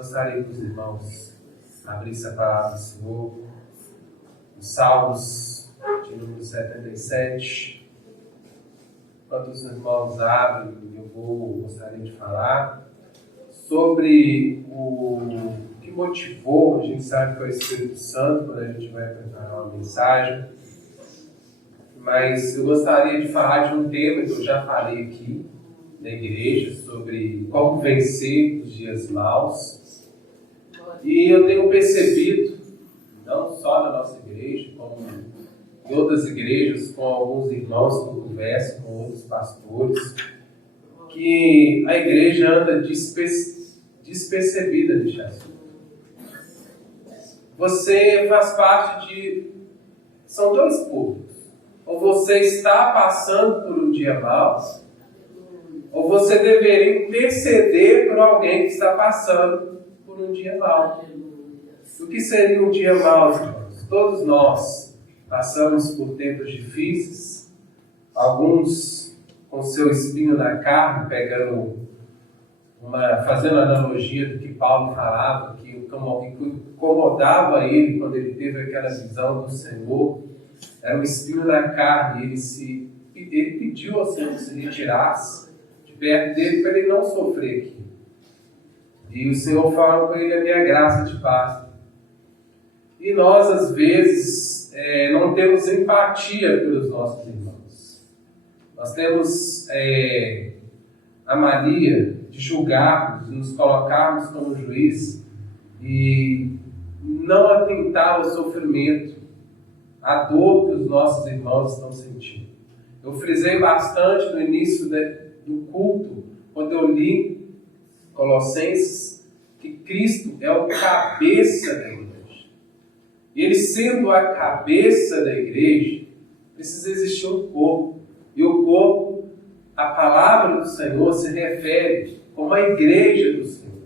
Gostaria que os irmãos abrissem a palavra do Senhor, os Salmos de número 77. Enquanto os irmãos abrem, gostaria de falar sobre o que motivou. A gente sabe que é o Espírito Santo quando a gente vai preparar uma mensagem, mas eu gostaria de falar de um tema que eu já falei aqui na igreja, sobre como vencer os dias maus. E eu tenho percebido, não só na nossa igreja, como em outras igrejas, com alguns irmãos que eu converso, com outros pastores, que a igreja anda despercebida neste assunto. Você faz parte de... São dois públicos. Ou você está passando por um dia mau, ou você deveria interceder por alguém que está passando por um dia mau. O que seria um dia mau, irmãos? Todos nós passamos por tempos difíceis, alguns com seu espinho na carne, fazendo analogia do que Paulo falava, que incomodava ele quando ele teve aquela visão do Senhor, era um espinho na carne, ele pediu ao Senhor que se retirasse de perto dele para ele não sofrer aqui. E o Senhor falou para ele: a minha graça te basta. E nós, às vezes, não temos empatia pelos nossos irmãos. Nós temos a mania de julgarmos, de nos colocarmos como juiz e não atentar ao sofrimento, à dor que os nossos irmãos estão sentindo. Eu frisei bastante no início do culto, quando eu li Colossenses, que Cristo é o cabeça da igreja. E ele, sendo a cabeça da igreja, precisa existir um corpo. E o corpo, a palavra do Senhor se refere como a igreja do Senhor.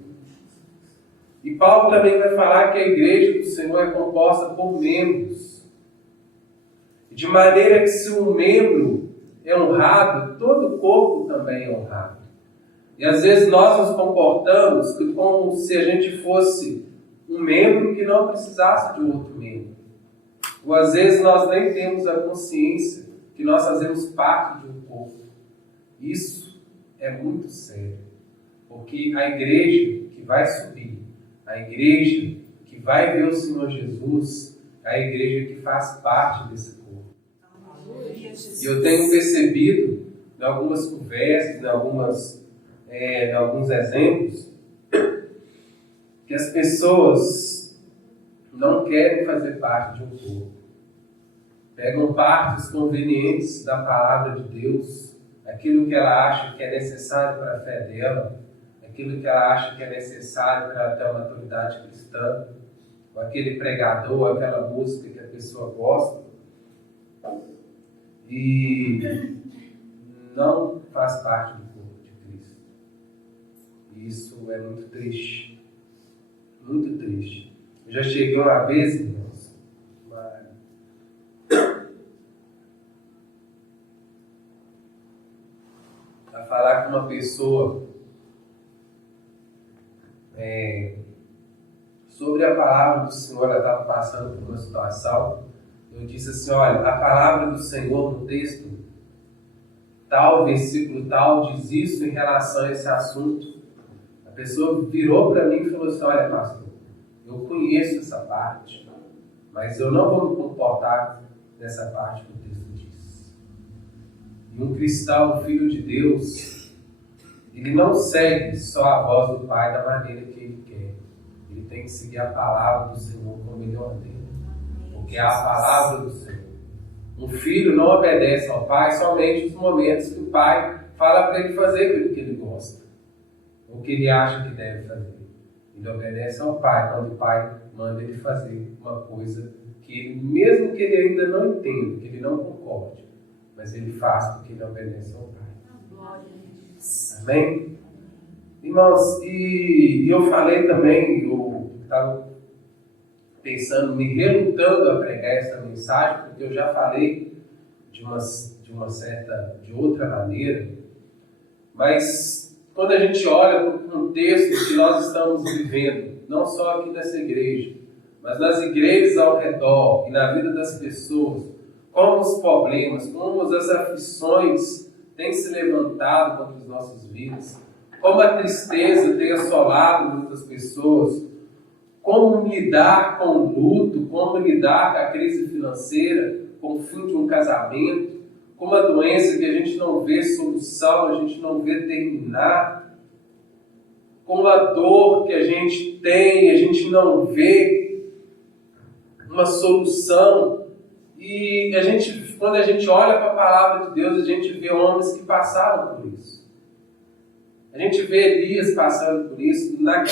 E Paulo também vai falar que a igreja do Senhor é composta por membros. De maneira que, se um membro é honrado, todo o corpo também é honrado. E às vezes nós nos comportamos como se a gente fosse um membro que não precisasse de outro membro. Ou às vezes nós nem temos a consciência que nós fazemos parte de um corpo. Isso é muito sério. Porque a igreja que vai subir, a igreja que vai ver o Senhor Jesus, é a igreja que faz parte desse corpo. E eu tenho percebido, em algumas conversas, em alguns exemplos, que as pessoas não querem fazer parte de um corpo. Pegam partes convenientes da palavra de Deus, aquilo que ela acha que é necessário para a fé dela, aquilo que ela acha que é necessário para ela ter uma maturidade cristã, ou aquele pregador, aquela música que a pessoa gosta, e não faz parte do corpo de Cristo. E isso é muito triste. Muito triste. Eu já cheguei uma vez, irmãos, a falar com uma pessoa sobre a palavra do Senhor. Ela estava passando por uma situação. Eu disse assim: olha, a palavra do Senhor no texto tal, versículo tal, diz isso em relação a esse assunto. A pessoa virou para mim e falou assim: olha, pastor, eu conheço essa parte, mas eu não vou me comportar nessa parte que o texto diz. E um cristão, um filho de Deus, ele não segue só a voz do Pai da maneira que ele quer. Ele tem que seguir a palavra do Senhor como ele ordena. Porque é a palavra do Senhor. Um filho não obedece ao pai somente nos momentos que o pai fala para ele fazer aquilo que ele gosta, ou que ele acha que deve fazer. Ele obedece ao pai quando o pai manda ele fazer uma coisa que ele, mesmo que ele ainda não entenda, que ele não concorde, mas ele faz porque ele obedece ao pai. Amém? Irmãos, e eu falei também, eu estava pensando, me relutando a pregar essa mensagem, porque eu já falei de outra maneira, mas quando a gente olha para o contexto que nós estamos vivendo, não só aqui nessa igreja, mas nas igrejas ao redor e na vida das pessoas, como os problemas, como as aflições têm se levantado contra as nossas vidas, como a tristeza tem assolado muitas pessoas, como lidar com o luto, como lidar com a crise financeira, com o fim de um casamento, com uma doença que a gente não vê solução, a gente não vê terminar, com a dor que a gente tem, a gente não vê uma solução. E quando a gente olha para a palavra de Deus, a gente vê homens que passaram por isso. A gente vê Elias passando por isso. Na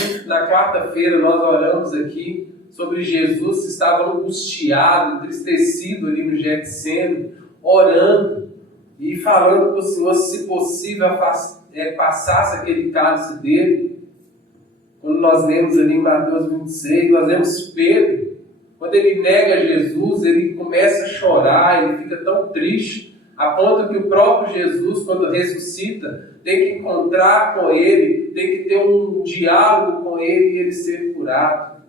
quarta-feira nós oramos aqui sobre Jesus que estava angustiado, entristecido ali no Getsemane, orando e falando para o Senhor, se possível, passasse aquele cálice dele. Quando nós lemos ali em Mateus 26, nós vemos Pedro, quando ele nega Jesus, ele começa a chorar, ele fica tão triste, a ponto que o próprio Jesus, quando ressuscita, tem que encontrar com ele, tem que ter um diálogo com ele e ele ser curado.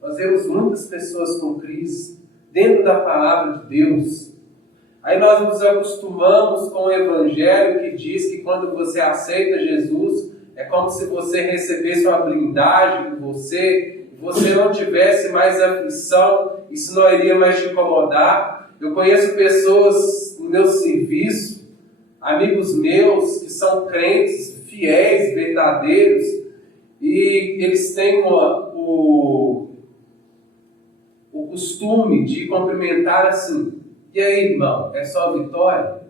Nós vemos muitas pessoas com crise dentro da palavra de Deus. Aí nós nos acostumamos com o Evangelho que diz que quando você aceita Jesus, é como se você recebesse uma blindagem em você, e você não tivesse mais aflição, isso não iria mais te incomodar. Eu conheço pessoas no meu serviço, amigos meus que são crentes, fiéis, verdadeiros, e eles têm o costume de cumprimentar assim: e aí, irmão, é só vitória?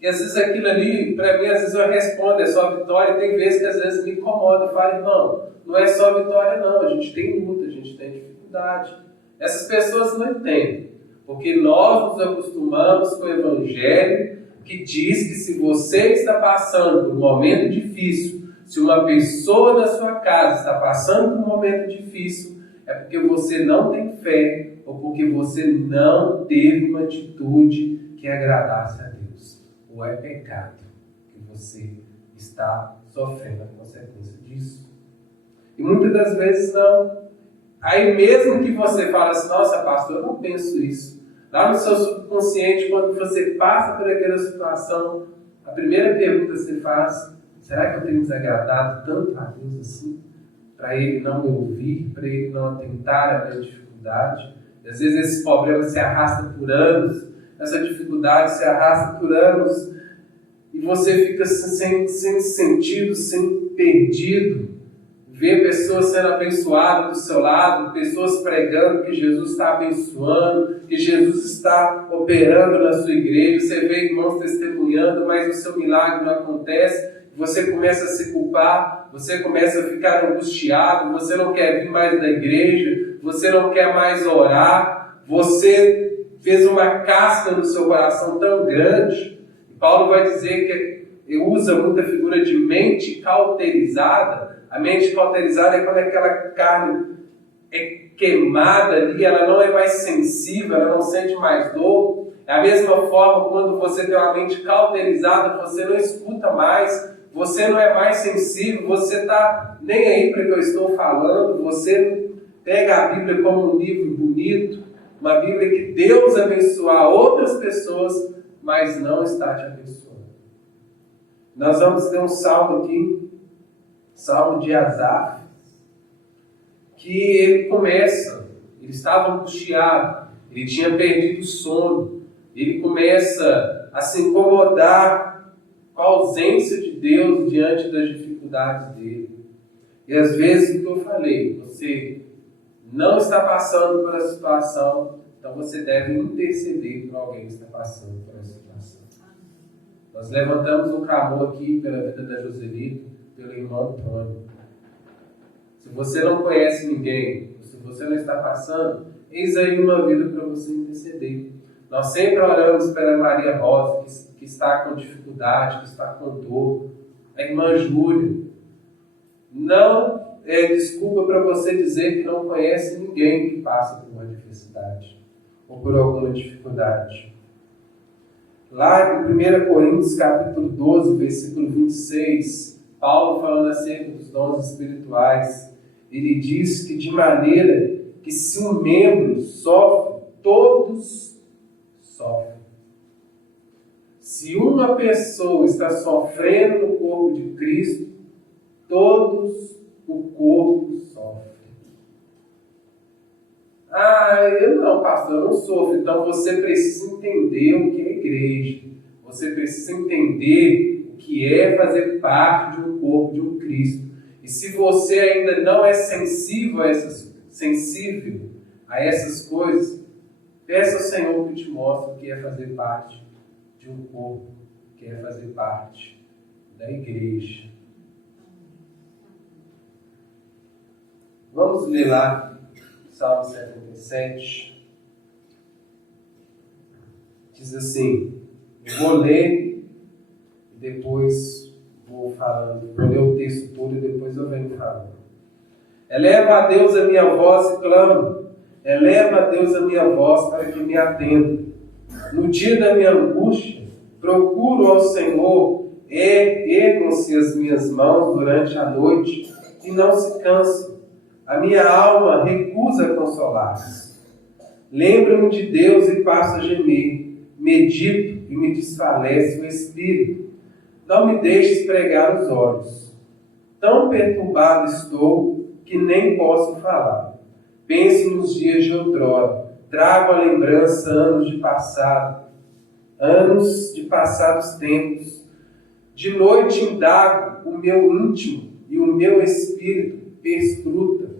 E às vezes aquilo ali, para mim, às vezes eu respondo, é só vitória, e tem vezes que às vezes me incomoda, eu falo: irmão, não é só vitória não, a gente tem luta, a gente tem dificuldade. Essas pessoas não entendem, porque nós nos acostumamos com o Evangelho que diz que se você está passando por um momento difícil, se uma pessoa da sua casa está passando por um momento difícil, é porque você não tem fé ou porque você não teve uma atitude que agradasse a Deus. Ou é pecado que você está sofrendo a consequência disso. E muitas das vezes não. Aí mesmo que você fale assim: nossa, pastor, eu não penso isso. Lá no seu subconsciente, quando você passa por aquela situação, a primeira pergunta que você faz: será que eu tenho desagradado tanto a Deus assim? Para Ele não me ouvir, para Ele não atentar a minha dificuldade. E às vezes esse problema se arrasta por anos, essa dificuldade se arrasta por anos, e você fica sem sentido, sem perdido. Ver pessoas sendo abençoadas do seu lado, pessoas pregando que Jesus está abençoando, que Jesus está operando na sua igreja. Você vê irmãos testemunhando, mas o seu milagre não acontece. Você começa a se culpar, você começa a ficar angustiado, você não quer vir mais na igreja, você não quer mais orar, você fez uma casca no seu coração tão grande. Paulo vai dizer que ele usa muita figura de mente cauterizada. A mente cauterizada é quando aquela carne é queimada ali, ela não é mais sensível, ela não sente mais dor. É a mesma forma quando você tem uma mente cauterizada, você não escuta mais, você não é mais sensível, você está nem aí para o que eu estou falando, você pega a Bíblia como um livro bonito, uma Bíblia que Deus abençoa outras pessoas, mas não está te abençoando. Nós vamos ter um salmo aqui, Salmo de Asaf, que ele começa, ele estava angustiado, ele tinha perdido o sono, ele começa a se incomodar com a ausência de Deus diante das dificuldades dele. E às vezes, o que eu falei, você não está passando por essa situação, então você deve interceder por alguém que está passando por essa situação. Nós levantamos um clamor aqui pela vida da Joselita, pelo irmão Antônio. Se você não conhece ninguém, se você não está passando, eis aí uma vida para você interceder. Nós sempre oramos pela Maria Rosa, que está com dificuldade, que está com dor. A irmã Júlia. Não é desculpa para você dizer que não conhece ninguém que passa por uma adversidade ou por alguma dificuldade. Lá em 1 Coríntios capítulo 12, versículo 26, Paulo falando acerca dos dons espirituais, ele diz que de maneira que se um membro sofre, todos sofrem. Se uma pessoa está sofrendo no corpo de Cristo, todos o corpo sofre. Eu não, pastor, eu não sofro. Então você precisa entender o que é igreja. Você precisa entender o que é fazer parte de um corpo de um Cristo. E se você ainda não é sensível a essas coisas, peça ao Senhor que te mostre o que é fazer parte de um corpo, o que é fazer parte da igreja. Vamos ler lá Salmo 77. Diz assim, eu vou ler e depois vou falando. Vou ler o texto todo e depois eu venho falando. Eleva a Deus a minha voz e clamo. Eleva a Deus a minha voz para que me atenda. No dia da minha angústia, procuro ao Senhor, ergam-se as minhas mãos durante a noite e não se cansam. A minha alma recusa consolar-se. Lembro-me de Deus e passo a gemer. Medito e me desfalece o espírito. Não me deixes pregar os olhos. Tão perturbado estou que nem posso falar. Penso nos dias de outrora. Trago à lembrança anos de passados tempos. De noite indago o meu íntimo e o meu espírito perscruta.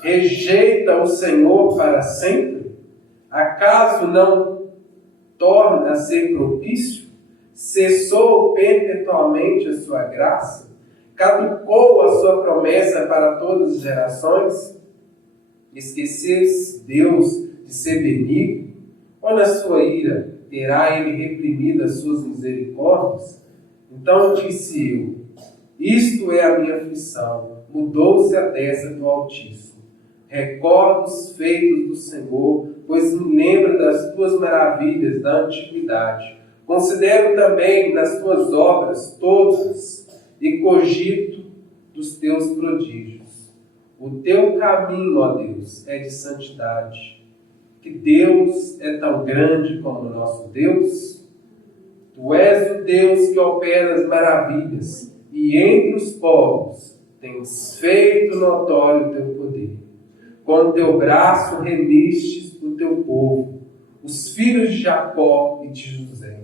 Rejeita o Senhor para sempre? Acaso não torna a ser propício? Cessou perpetuamente a sua graça? Caducou a sua promessa para todas as gerações? Esqueceu-se Deus de ser benigno? Ou na sua ira terá ele reprimido as suas misericórdias? Então disse eu, isto é a minha aflição, mudou-se a destra do Altíssimo. Recordo os feitos do Senhor, pois me lembro das tuas maravilhas da antiguidade. Considero também nas tuas obras todas e cogito dos teus prodígios. O teu caminho, ó Deus, é de santidade. Que Deus é tão grande como o nosso Deus? Tu és o Deus que opera as maravilhas, e entre os povos tens feito notório o teu poder. Com o teu braço remistes o teu povo, os filhos de Jacó e de José.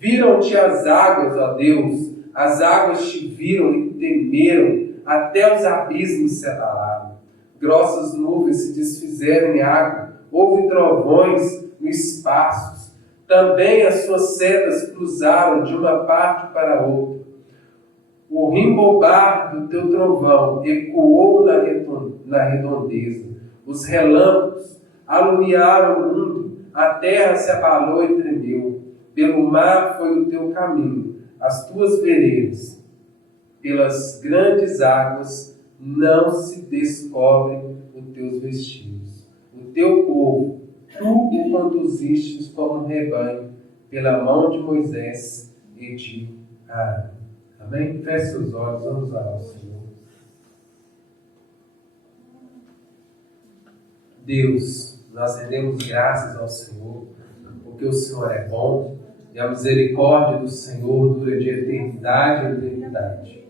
Viram-te as águas, ó Deus, as águas te viram e temeram, até os abismos se abalaram. Grossas nuvens se desfizeram em água, houve trovões no espaço. Também as suas setas cruzaram de uma parte para outra. O rimbobar do teu trovão ecoou na redondeza. Os relâmpagos alumiaram o mundo, a terra se abalou e tremeu. Pelo mar foi o teu caminho, as tuas veredas. Pelas grandes águas não se descobrem os teus vestidos. O teu povo, tu o conduzistes como um rebanho, pela mão de Moisés e de Arão. Amém? Feche seus olhos, vamos orar ao Senhor. Deus, nós rendemos graças ao Senhor, porque o Senhor é bom e a misericórdia do Senhor dura de eternidade em eternidade.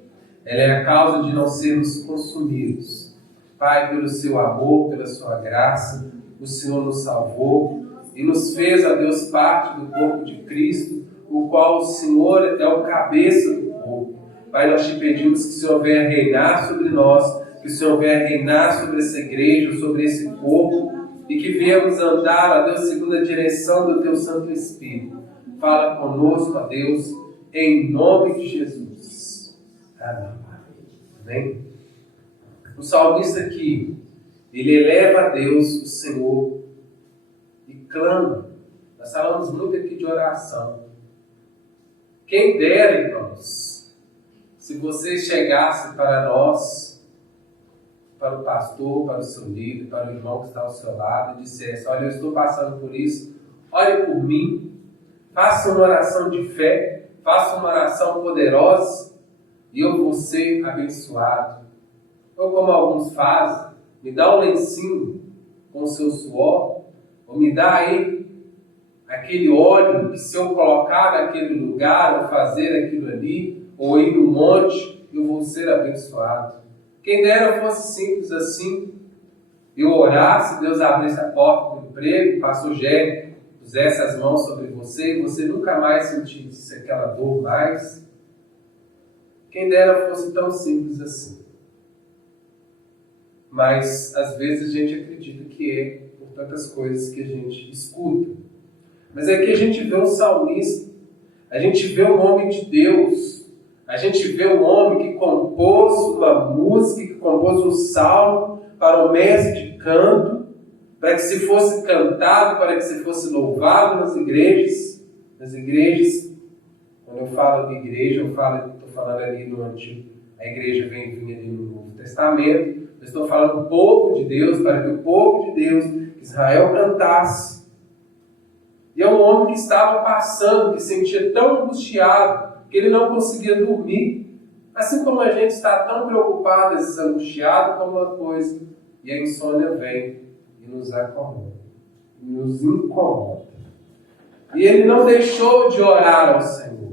Ela é a causa de não sermos consumidos. Pai, pelo seu amor, pela sua graça, o Senhor nos salvou e nos fez, a Deus, parte do corpo de Cristo, o qual o Senhor é o cabeça do corpo. Pai, nós te pedimos que o Senhor venha reinar sobre nós, que o Senhor venha reinar sobre essa igreja, sobre esse corpo, e que venhamos andar, a Deus, segundo a direção do Teu Santo Espírito. Fala conosco, a Deus, em nome de Jesus. Amém? O salmista aqui, ele eleva a Deus, o Senhor, e clama. Nós falamos muito aqui de oração. Quem dera, irmãos, se você chegasse para nós, para o pastor, para o seu líder, para o irmão que está ao seu lado, e dissesse: olha, eu estou passando por isso, ore por mim. faça uma oração de fé, faça uma oração poderosa e eu vou ser abençoado. Ou como alguns fazem, me dá um lencinho com o seu suor, ou me dá aí aquele óleo que se eu colocar naquele lugar, ou fazer aquilo ali, ou ir no monte, eu vou ser abençoado. Quem dera fosse simples assim, eu orasse, Deus abrisse a porta do emprego, o pastor Gé pusesse as mãos sobre você e você nunca mais sentisse aquela dor mais. Quem dera fosse tão simples assim. Mas às vezes a gente acredita que é por tantas coisas que a gente escuta. Mas aqui a gente vê um salmista, a gente vê um homem de Deus, a gente vê um homem que compôs uma música, que compôs um salmo para o mestre de canto, para que se fosse cantado, para que se fosse louvado nas igrejas. Nas igrejas, quando eu falo de igreja, estou falando ali no Antigo, a igreja vem ali no Novo Testamento, eu estou falando do povo de Deus, para que o povo de Deus, Israel, cantasse. E é um homem que estava passando, que sentia tão angustiado, que ele não conseguia dormir. Assim como a gente está tão preocupado, angustiado com uma coisa, e a insônia vem e nos acomoda, nos incomoda. E ele não deixou de orar ao Senhor.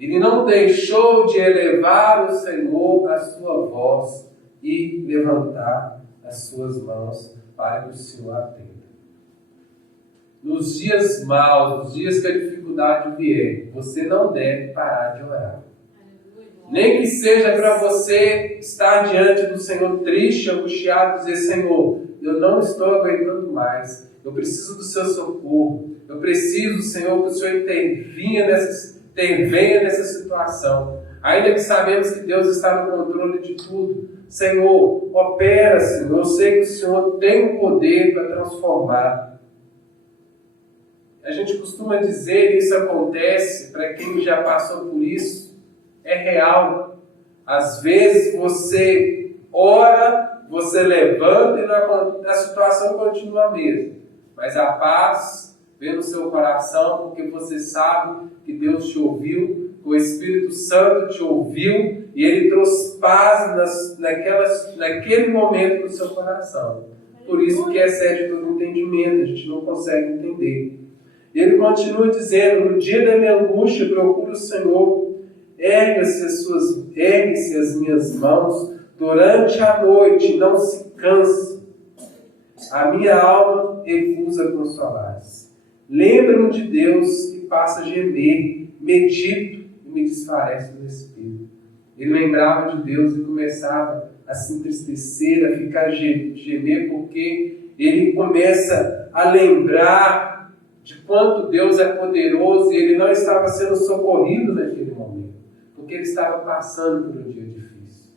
Ele não deixou de elevar o Senhor a sua voz e levantar as suas mãos para que o Senhor atenda. Nos dias maus, nos dias que a dificuldade vier, você não deve parar de orar. Nem que seja para você estar diante do Senhor triste, angustiado, dizer: Senhor, eu não estou aguentando mais, eu preciso do seu socorro, eu preciso, Senhor, que o Senhor intervenha nessa situação. Ainda que sabemos que Deus está no controle de tudo, Senhor, opera, Senhor, eu sei que o Senhor tem o poder para transformar. A gente costuma dizer que isso acontece para quem já passou por isso. É real. Às vezes você ora, você levanta e a situação continua a mesma. Mas a paz vem no seu coração porque você sabe que Deus te ouviu, que o Espírito Santo te ouviu e Ele trouxe paz naquele momento no seu coração. Por isso que excede todo entendimento, a gente não consegue entender. E ele continua dizendo: no dia da minha angústia procuro o Senhor, ergue-se as minhas mãos durante a noite, não se canse. A minha alma recusa consolar-se. Lembra-me de Deus que passa a gemer, medito e me desfalece do espírito. Ele lembrava de Deus e começava a se entristecer, a ficar gemer, porque ele começa a lembrar de quanto Deus é poderoso e ele não estava sendo socorrido naquele momento, porque ele estava passando por um dia difícil.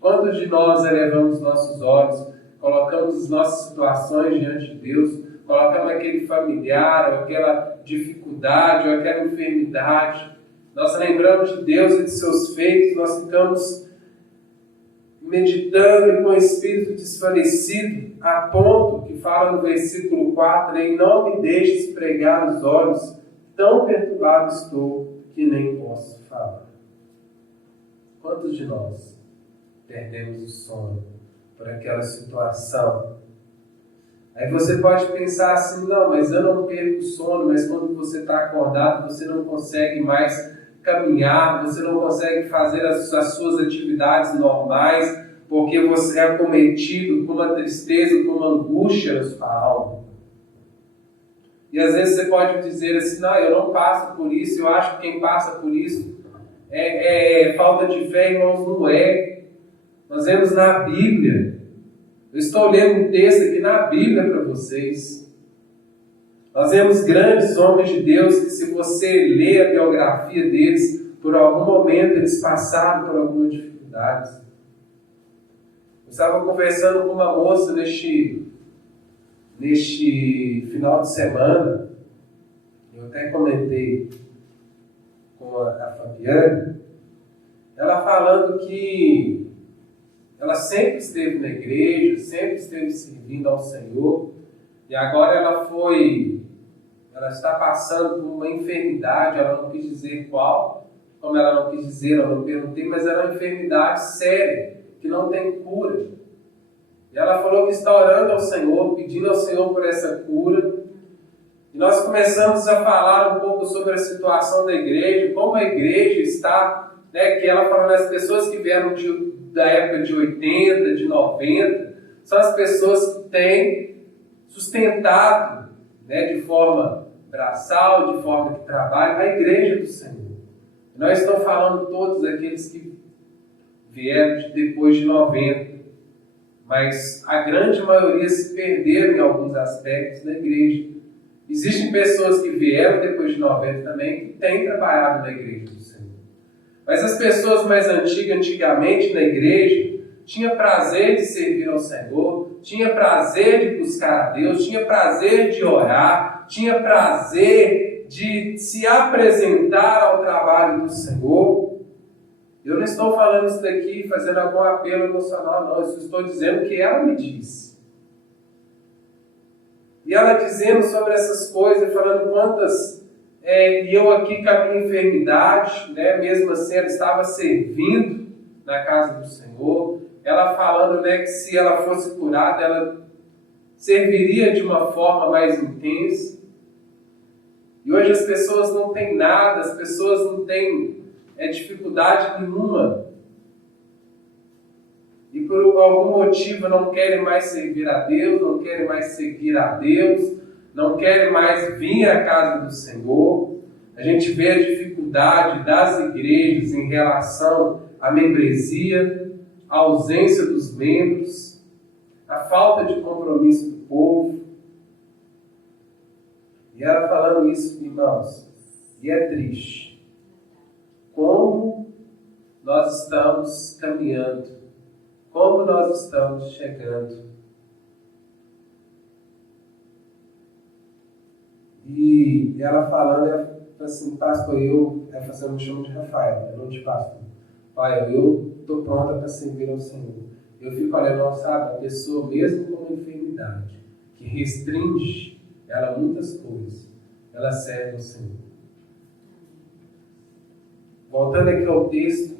Quantos de nós elevamos nossos olhos, colocamos as nossas situações diante de Deus, colocamos aquele familiar, ou aquela dificuldade, ou aquela enfermidade, nós lembramos de Deus e de seus feitos, nós ficamos meditando e com o espírito desfalecido, a ponto que fala no versículo 4, e não me deixes pregar os olhos, tão perturbado estou que nem posso falar. Quantos de nós perdemos o sono por aquela situação? Aí você pode pensar assim: não, mas eu não perco o sono, mas quando você está acordado, você não consegue mais caminhar, você não consegue fazer as suas atividades normais, porque você é acometido com uma tristeza, com uma angústia na sua alma. E às vezes você pode dizer assim: não, eu não passo por isso, eu acho que quem passa por isso é falta de fé. Irmãos, não é. Nós vemos na Bíblia, eu estou lendo um texto aqui na Bíblia para vocês. Nós vemos grandes homens de Deus que, se você ler a biografia deles, por algum momento eles passaram por algumas dificuldades. Eu estava conversando com uma moça neste final de semana, eu até comentei com a Fabiane, ela falando que ela sempre esteve na igreja, sempre esteve servindo ao Senhor, e agora ela foi ela está passando por uma enfermidade, ela não quis dizer qual, como ela não quis dizer, eu não perguntei, mas era uma enfermidade séria, que não tem cura. E ela falou que está orando ao Senhor, pedindo ao Senhor por essa cura. E nós começamos a falar um pouco sobre a situação da igreja, como a igreja está, né, que ela falou das pessoas que vieram da época de 80, de 90, são as pessoas que têm sustentado, né, de forma braçal, de forma que trabalham, a igreja do Senhor. E nós estamos falando todos aqueles que vieram depois de 90, mas a grande maioria se perderam em alguns aspectos da igreja. Existem pessoas que vieram depois de 90 também, que têm trabalhado na igreja do Senhor. Mas as pessoas mais antigamente na igreja, tinha prazer de servir ao Senhor, tinha prazer de buscar a Deus, tinha prazer de orar, tinha prazer de se apresentar ao trabalho do Senhor. Eu não estou falando isso daqui fazendo algum apelo emocional, não. Eu estou dizendo que ela me disse. E ela dizendo sobre essas coisas, falando quantas... e eu aqui com a minha enfermidade, né, mesmo assim ela estava servindo na casa do Senhor. Ela falando, né, que se ela fosse curada, ela serviria de uma forma mais intensa. E hoje as pessoas não têm nada, as pessoas não têm dificuldade nenhuma. E por algum motivo não querem mais servir a Deus, não querem mais seguir a Deus, não querem mais vir à casa do Senhor. A gente vê a dificuldade das igrejas em relação à membresia, a ausência dos membros, a falta de compromisso do povo. E ela falando isso, irmãos, e é triste. Como nós estamos caminhando, como nós estamos chegando. E ela falando, assim, pastor, ela fazendo um chamo de Rafael, não de pastor. Pai, eu estou pronta para servir ao Senhor. Eu fico olhando, sabe, a pessoa, mesmo com uma enfermidade, que restringe ela muitas coisas, ela serve ao Senhor. Voltando aqui ao texto,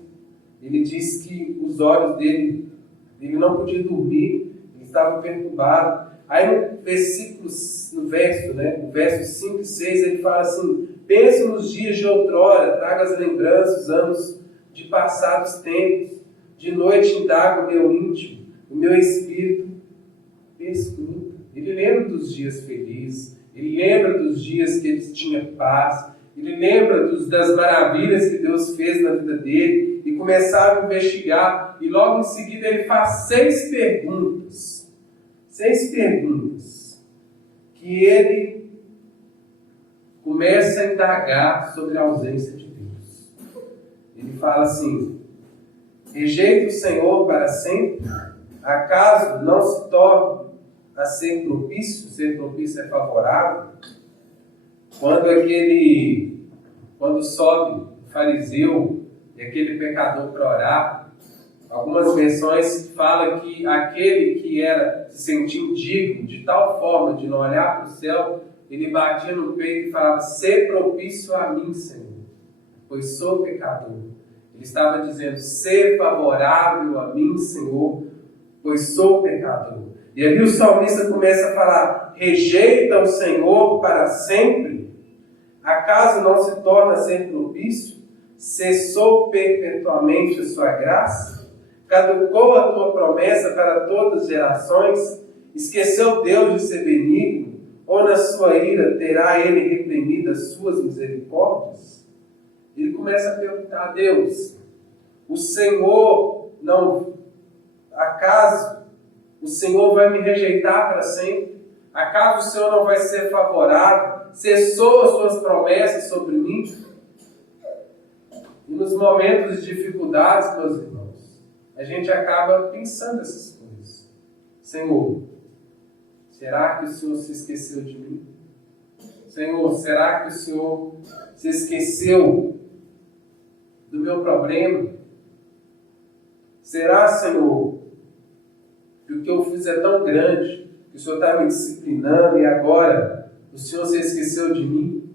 ele diz que os olhos dele, ele não podia dormir, ele estava perturbado. Aí no verso 5 e 6, ele fala assim: pense nos dias de outrora, traga as lembranças, os anos de passados tempos, de noite indaga o meu íntimo, o meu espírito escuta. Ele lembra dos dias felizes, ele lembra dos dias que ele tinha paz, ele lembra das maravilhas que Deus fez na vida dele, e começava a investigar, e logo em seguida ele faz 6 perguntas, que ele começa a indagar sobre a ausência de Deus. Ele fala assim: rejeita o Senhor para sempre? Acaso não se torna a ser propício? Ser propício é favorável? Quando sobe o fariseu e aquele pecador para orar, algumas versões falam que aquele que se sentia indigno de tal forma de não olhar para o céu, ele batia no peito e falava: "Sê propício a mim, Senhor, pois sou pecador." Ele estava dizendo: "Sê favorável a mim, Senhor, pois sou pecador." E ali o salmista começa a falar: rejeita o Senhor para sempre? Acaso não se torna a ser propício? Cessou perpetuamente a sua graça? Caducou a tua promessa para todas as gerações? Esqueceu Deus de ser benigno? Ou na sua ira terá ele reprimido as suas misericórdias? Ele começa a perguntar a Deus: o Senhor não... acaso o Senhor vai me rejeitar para sempre? Acaso o Senhor não vai ser favorável? Cessou as suas promessas sobre mim? E nos momentos de dificuldades, meus irmãos, a gente acaba pensando essas coisas. Senhor, será que o Senhor se esqueceu de mim? Senhor, será que o Senhor se esqueceu do meu problema? Será, Senhor, que o que eu fiz é tão grande, que o Senhor está me disciplinando e agora O Senhor se esqueceu de mim?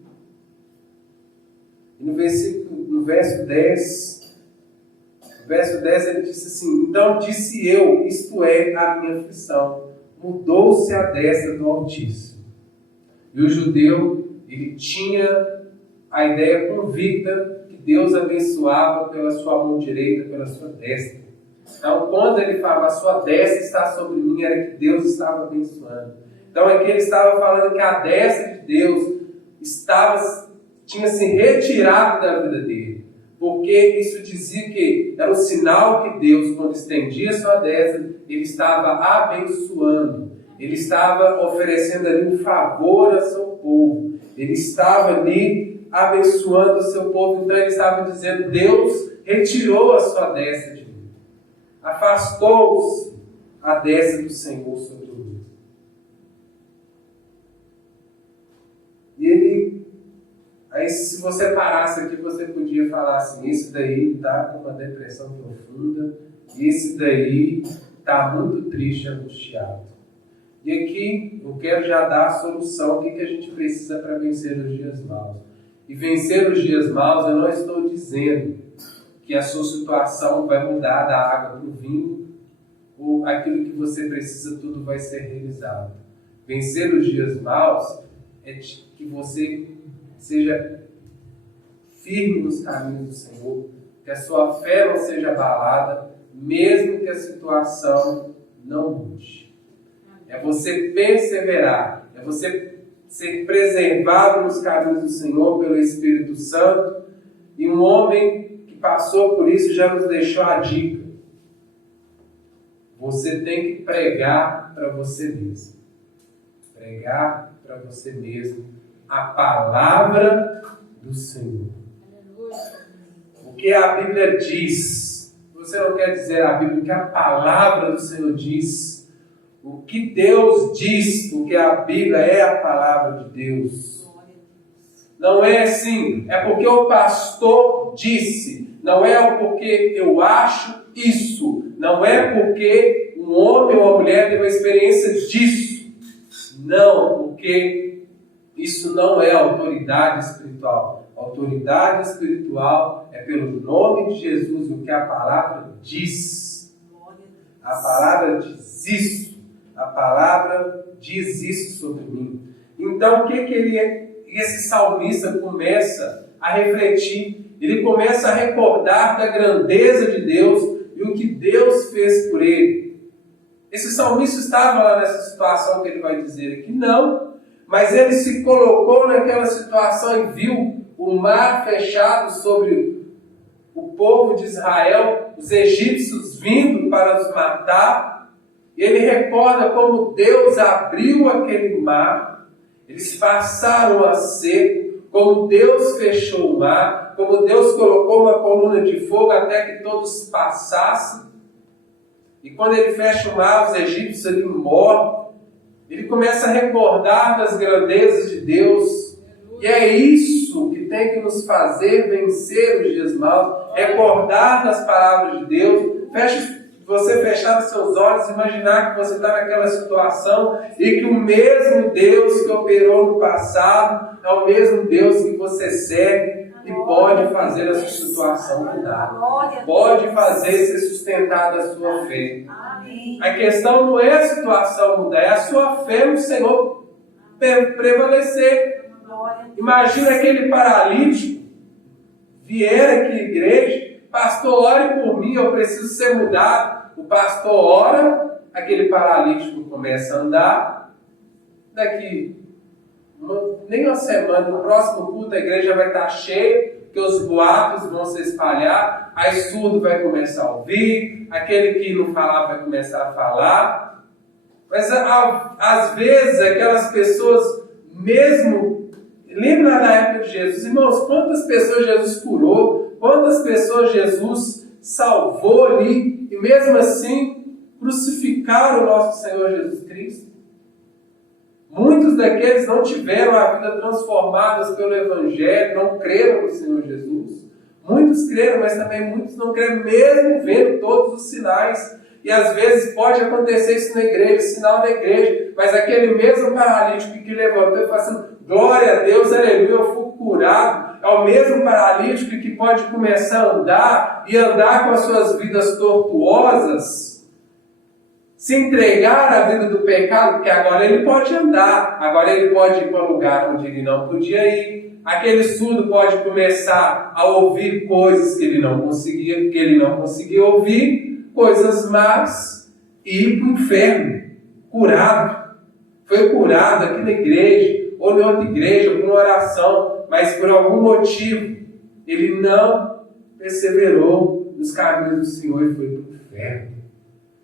E no verso 10, ele disse assim: então disse eu, isto é a minha aflição, mudou-se a destra do Altíssimo. E o judeu, ele tinha a ideia convicta que Deus abençoava pela sua mão direita, pela sua destra. Então, quando ele falava, a sua destra está sobre mim, era que Deus estava abençoando. Então, aqui ele estava falando que a destra de Deus tinha se retirado da vida dele. Porque isso dizia que era um sinal que Deus, quando estendia a sua destra, ele estava abençoando. Ele estava oferecendo ali um favor a seu povo. Ele estava ali abençoando o seu povo. Então, ele estava dizendo: Deus retirou a sua destra de mim. Afastou-se a destra do Senhor sobre mim. E aí, se você parasse aqui, você podia falar assim: esse daí está com uma depressão profunda, esse daí está muito triste, angustiado. E aqui eu quero já dar a solução, o que a gente precisa para vencer os dias maus. E vencer os dias maus, eu não estou dizendo que a sua situação vai mudar da água para o vinho, ou aquilo que você precisa, tudo vai ser realizado. Vencer os dias maus é que você seja firme nos caminhos do Senhor, que a sua fé não seja abalada, mesmo que a situação não mude. É você perseverar, é você ser preservado nos caminhos do Senhor pelo Espírito Santo. E um homem que passou por isso já nos deixou a dica: você tem que pregar para você mesmo. Pregar para você mesmo a palavra do Senhor. O que a Bíblia diz. Você não quer dizer a Bíblia, o que a palavra do Senhor diz. O que Deus diz, porque a Bíblia é a palavra de Deus. Não é assim, é porque o pastor disse. Não é porque eu acho isso. Não é porque um homem ou uma mulher teve uma experiência disso. Não, porque isso não é autoridade espiritual. Autoridade espiritual é pelo nome de Jesus, o que a palavra diz. A palavra diz isso. A palavra diz isso sobre mim. Então, o que esse salmista começa a refletir? Ele começa a recordar da grandeza de Deus e o que Deus fez por ele. Esse salmista estava lá nessa situação que ele vai dizer aqui? Não. Mas ele se colocou naquela situação e viu o mar fechado sobre o povo de Israel, os egípcios vindo para os matar. E ele recorda como Deus abriu aquele mar, eles passaram a seco, como Deus fechou o mar, como Deus colocou uma coluna de fogo até que todos passassem. E quando ele fecha o mar, os egípcios ali morrem. Ele começa a recordar das grandezas de Deus. E é isso que tem que nos fazer vencer os dias maus, recordar das palavras de Deus. Você fechar os seus olhos, imaginar que você está naquela situação e que o mesmo Deus que operou no passado é o mesmo Deus que você serve e pode fazer a sua situação mudar. Pode fazer ser sustentada a sua fé. A questão não é a situação mudar, é a sua fé no Senhor prevalecer. Imagina aquele paralítico vier aqui à igreja: pastor, ore por mim, eu preciso ser mudado. O pastor ora, aquele paralítico começa a andar. Daqui nem uma semana, no próximo culto, a igreja vai estar cheia, porque os boatos vão se espalhar, aí surdo vai começar a ouvir, aquele que não falava vai começar a falar. Mas às vezes aquelas pessoas, mesmo, lembra da época de Jesus, irmãos, quantas pessoas Jesus curou, quantas pessoas Jesus salvou ali, e mesmo assim crucificaram o nosso Senhor Jesus Cristo. Muitos daqueles não tiveram a vida transformada pelo Evangelho, não creram no Senhor Jesus. Muitos creram, mas também muitos não creram, mesmo vendo todos os sinais, E às vezes pode acontecer isso na igreja, sinal da igreja, mas aquele mesmo paralítico que levantou e falou assim, glória a Deus, aleluia, eu fui curado, é o mesmo paralítico que pode começar a andar e andar com as suas vidas tortuosas, se entregar à vida do pecado, porque agora ele pode andar, agora ele pode ir para um lugar onde ele não podia ir. Aquele surdo pode começar a ouvir coisas que ele não conseguia ouvir, coisas más, e ir para o inferno, curado. Foi curado aqui na igreja, ou em outra igreja, por uma oração, mas por algum motivo ele não perseverou nos caminhos do Senhor e foi para o inferno.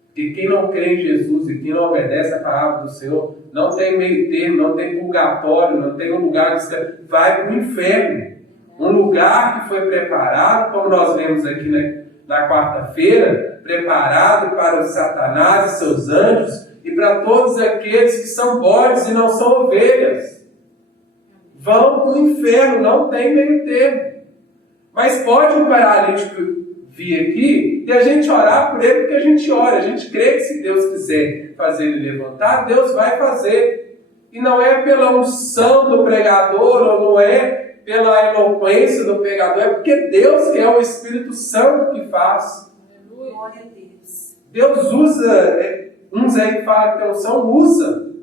Porque quem não crê em Jesus e quem não obedece a palavra do Senhor, não tem meio termo, não tem purgatório, não tem um lugar que vai para o inferno. Um lugar que foi preparado, como nós vemos aqui na quarta-feira, preparado para o Satanás e seus anjos e para todos aqueles que são bodes e não são ovelhas. Vão para o inferno, não tem meio termo. Mas pode um paralítico vir aqui e a gente orar por ele, porque a gente ora, a gente crê que se Deus quiser fazer ele levantar, Deus vai fazer. E não é pela unção do pregador, ou não é pela eloquência do pregador, é porque Deus, que é o Espírito Santo, que faz. Glória a Deus. Deus usa, uns aí que falam que tem unção, usa.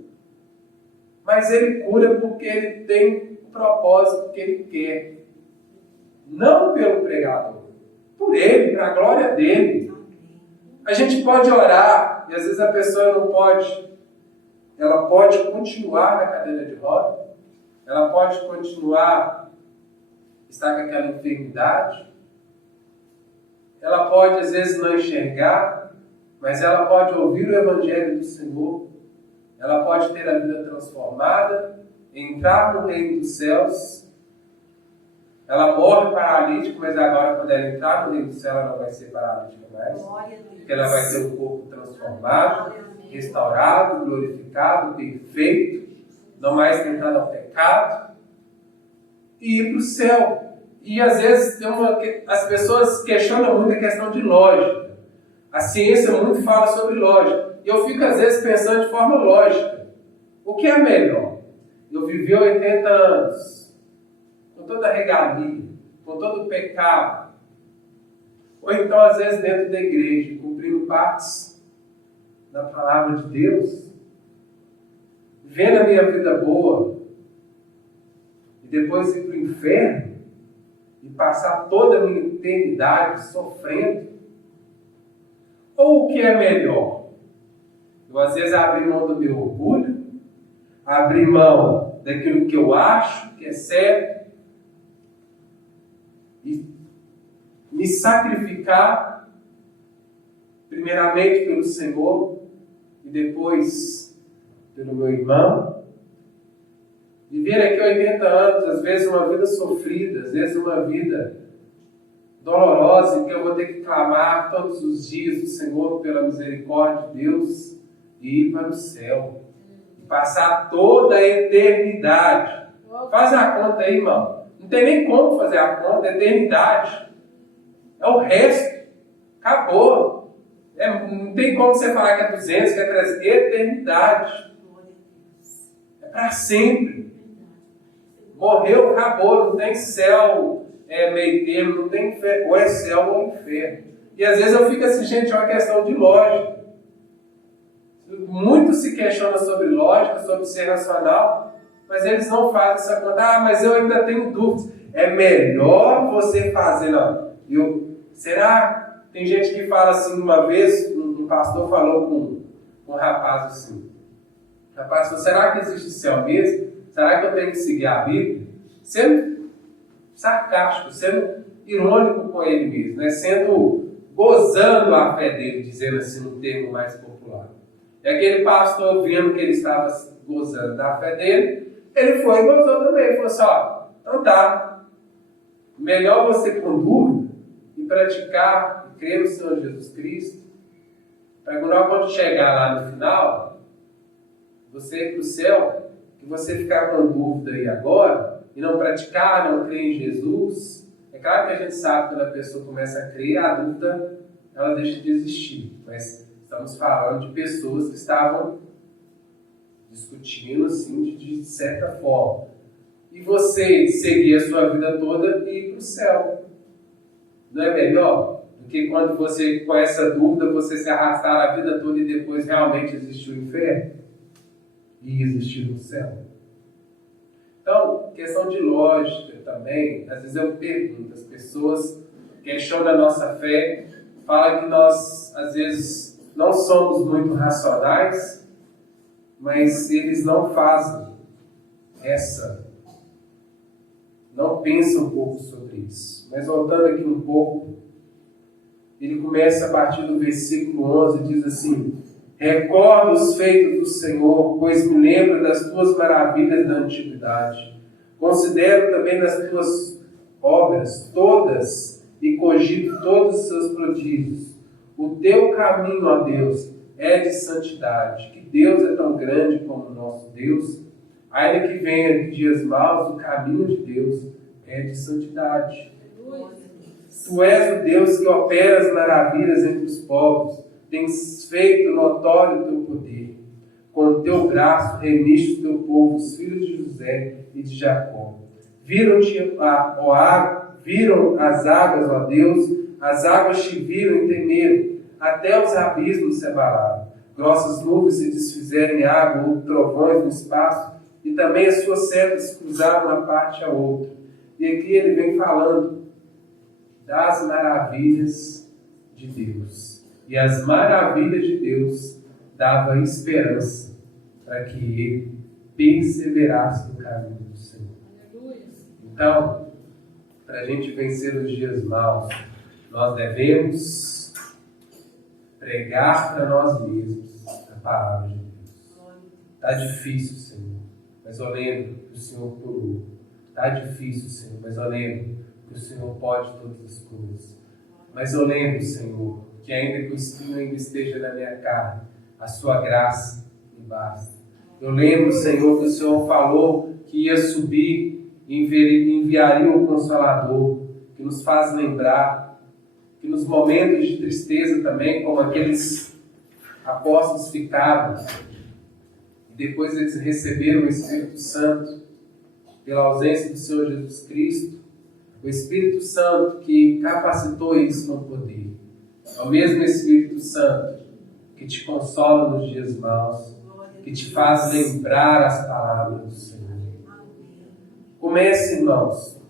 Mas ele cura porque ele tem o propósito que ele quer. Não pelo pregador. Por ele, para a glória dele. A gente pode orar, e às vezes a pessoa não pode. Ela pode continuar na cadeira de roda, ela pode continuar, estar com aquela enfermidade, ela pode às vezes não enxergar, mas ela pode ouvir o Evangelho do Senhor, ela pode ter a vida transformada, entrar no reino dos céus. Ela morre paralítica, mas agora quando ela entrar no reino do céu, ela não vai ser paralítica mais. Porque ela vai ter um corpo transformado, restaurado, glorificado, perfeito, não mais tentado ao pecado, e ir para o céu. E às vezes as pessoas questionam muito a questão de lógica. A ciência muito fala sobre lógica. E eu fico às vezes pensando de forma lógica. O que é melhor? Eu vivi 80 anos, com toda a regalia, com todo o pecado, ou então às vezes dentro da igreja, cumprindo partes da palavra de Deus, vendo a minha vida boa, e depois ir para o inferno, e passar toda a minha eternidade sofrendo, ou o que é melhor? Eu às vezes abri mão do meu orgulho, abri mão daquilo que eu acho que é certo, e me sacrificar primeiramente pelo Senhor e depois pelo meu irmão. Viver aqui 80 anos, às vezes uma vida sofrida, às vezes uma vida dolorosa, em que eu vou ter que clamar todos os dias do Senhor pela misericórdia de Deus e ir para o céu. E passar toda a eternidade. Faz a conta aí, irmão. Não tem nem como fazer a conta, é eternidade. É o resto. Acabou. Não tem como você falar que é 200, que é 300. Eternidade. É para sempre. Morreu, acabou. Não tem céu meio termo, não tem inferno. Ou é céu ou inferno. E às vezes eu fico assim, gente, é uma questão de lógica. Muito se questiona sobre lógica, sobre ser racional, mas eles não fazem essa conta. Ah, mas eu ainda tenho dúvidas. É melhor você fazer, não. Será? Tem gente que fala assim, uma vez, um pastor falou com um rapaz assim, rapaz, será que existe céu mesmo? Será que eu tenho que seguir a Bíblia? Sendo sarcástico, sendo irônico com ele mesmo, né? Gozando a fé dele, dizendo assim, num termo mais popular. E aquele pastor, vendo que ele estava gozando da fé dele, ele foi e gozou também. Ele falou assim, ó, então tá, melhor você com dúvida e praticar e crer no Senhor Jesus Cristo, para quando chegar lá no final, você ir para o céu, que você ficar com dúvida aí agora, e não praticar, não crer em Jesus. É claro que a gente sabe que quando a pessoa começa a crer, a dúvida ela deixa de existir. Mas Estamos falando de pessoas que estavam discutindo assim de certa forma. E você seguir a sua vida toda e ir para o céu. Não é melhor do que quando você, com essa dúvida, você se arrastar a vida toda e depois realmente existir o inferno e existir o céu? Então, questão de lógica também, às vezes eu pergunto, as pessoas questionam a nossa fé, falam que nós, às vezes, não somos muito racionais, mas eles não fazem não pensam um pouco sobre isso. Mas voltando aqui um pouco, ele começa a partir do versículo 11 e diz assim: recordo os feitos do Senhor, pois me lembro das tuas maravilhas da antiguidade. Considero também das tuas obras todas e cogito todos os seus prodígios. O teu caminho, ó Deus, é de santidade. Que Deus é tão grande como o nosso Deus. Ainda que venha de dias maus, o caminho de Deus é de santidade. Tu és o Deus que opera as maravilhas entre os povos. Tens feito notório o teu poder. Com o teu braço remiste o teu povo, os filhos de José e de Jacó. Viram as águas, ó Deus, as águas te viram e temeram, até os abismos se abalaram. Grossas nuvens se desfizeram em água, ou trovões no espaço, e também as suas setas cruzaram uma parte a outra. E aqui ele vem falando das maravilhas de Deus. E as maravilhas de Deus davam esperança para que ele perseverasse no caminho do Senhor. Então, para a gente vencer os dias maus, nós devemos pregar para nós mesmos a palavra de Deus. Está difícil, Senhor, mas eu lembro que o Senhor curou. Está difícil, Senhor, mas eu lembro que o Senhor pode todas as coisas. Mas eu lembro, Senhor, que ainda que o espinho ainda esteja na minha carne, a sua graça me basta. Eu lembro, Senhor, que o Senhor falou que ia subir e enviaria o Consolador, que nos faz lembrar que nos momentos de tristeza também, como aqueles apóstolos ficaram, e depois eles receberam o Espírito Santo, pela ausência do Senhor Jesus Cristo, o Espírito Santo que capacitou eles com poder. É o mesmo Espírito Santo que te consola nos dias maus, que te faz lembrar as palavras do Senhor. Comece, irmãos.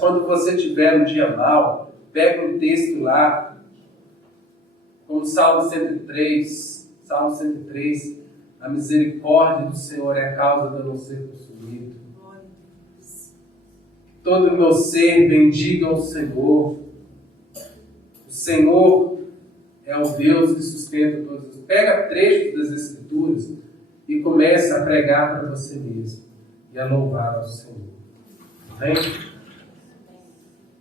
Quando você tiver um dia mau, pega um texto lá, como Salmo 103. Salmo 103, a misericórdia do Senhor é a causa de eu não ser consumido. Todo o meu ser bendiga ao Senhor. O Senhor é o Deus que sustenta todas as coisas. Pega trechos das Escrituras e começa a pregar para você mesmo e a louvar ao Senhor. Amém?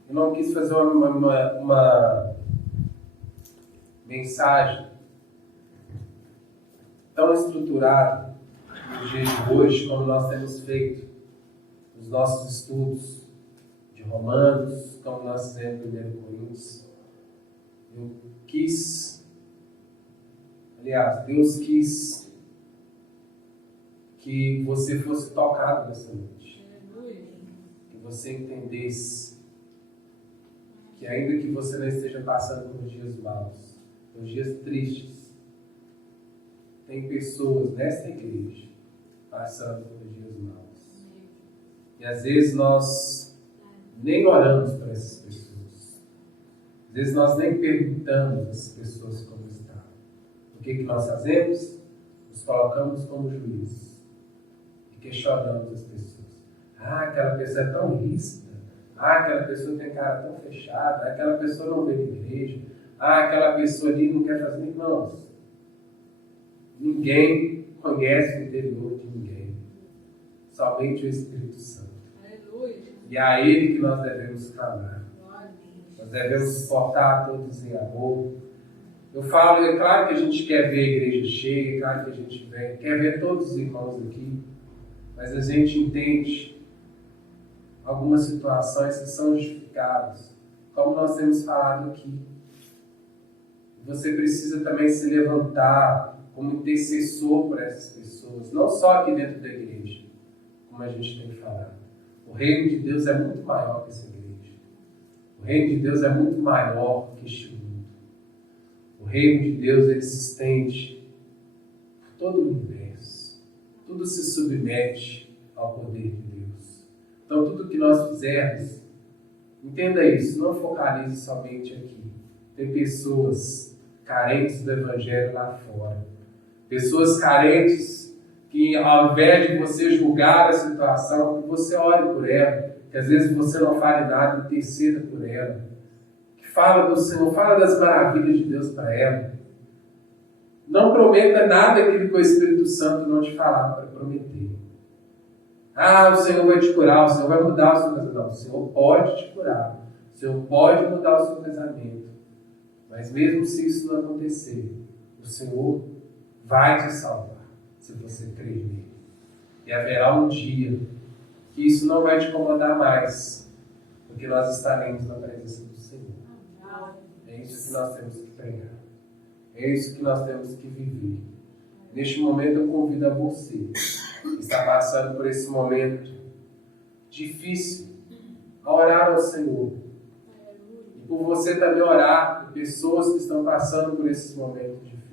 Eu não quis fazer uma mensagem tão estruturada no dia de hoje como nós temos feito nos nossos estudos de Romanos, como nós fizemos em 1 Coríntios. Deus quis que você fosse tocado nessa noite. Que você entendesse que ainda que você não esteja passando por dias maus, por dias tristes, tem pessoas nesta igreja passando por dias maus. E às vezes nós nem oramos para essas pessoas. Às vezes nós nem perguntamos às pessoas como estão. O que nós fazemos? Nos colocamos como juiz e questionamos as pessoas. Aquela pessoa é tão ríspida. Aquela pessoa tem cara tão fechada. Aquela pessoa não vem na igreja. Aquela pessoa ali não quer fazer. Irmãos, ninguém conhece o interior de ninguém. Somente o Espírito Santo. Aleluia. E é a Ele que nós devemos clamar. Nós devemos suportar todos em amor. Eu falo, é claro que a gente quer ver a igreja cheia, é claro que a gente quer ver todos os irmãos aqui, mas a gente entende algumas situações que são justificadas, como nós temos falado aqui. Você precisa também se levantar como intercessor por essas pessoas, não só aqui dentro da igreja, como a gente tem falado. O reino de Deus é muito maior que essa igreja. O reino de Deus é muito maior que este mundo. O reino de Deus, ele se estende por todo o universo. Tudo se submete ao poder de Deus. Então, tudo que nós fizermos, entenda isso, não focalize somente aqui. Tem pessoas carentes do Evangelho lá fora. Pessoas carentes que, ao invés de você julgar a situação, que você ore por ela, que às vezes você não fale nada, interceda por ela, que fala do Senhor, fala das maravilhas de Deus para ela. Não prometa nada aquilo que o Espírito Santo não te falar para prometer. Ah, o Senhor vai te curar, o Senhor vai mudar o seu casamento. Não, o Senhor pode te curar, o Senhor pode mudar o seu casamento. Mas mesmo se isso não acontecer, o Senhor vai te salvar, se você crer nele. E haverá um dia que isso não vai te incomodar mais, porque nós estaremos na presença do Senhor. É isso que nós temos que pregar. É isso que nós temos que viver. Neste momento eu convido a você, que está passando por esse momento difícil, a orar ao Senhor. E por você também orar por pessoas que estão passando por esses momentos difíceis.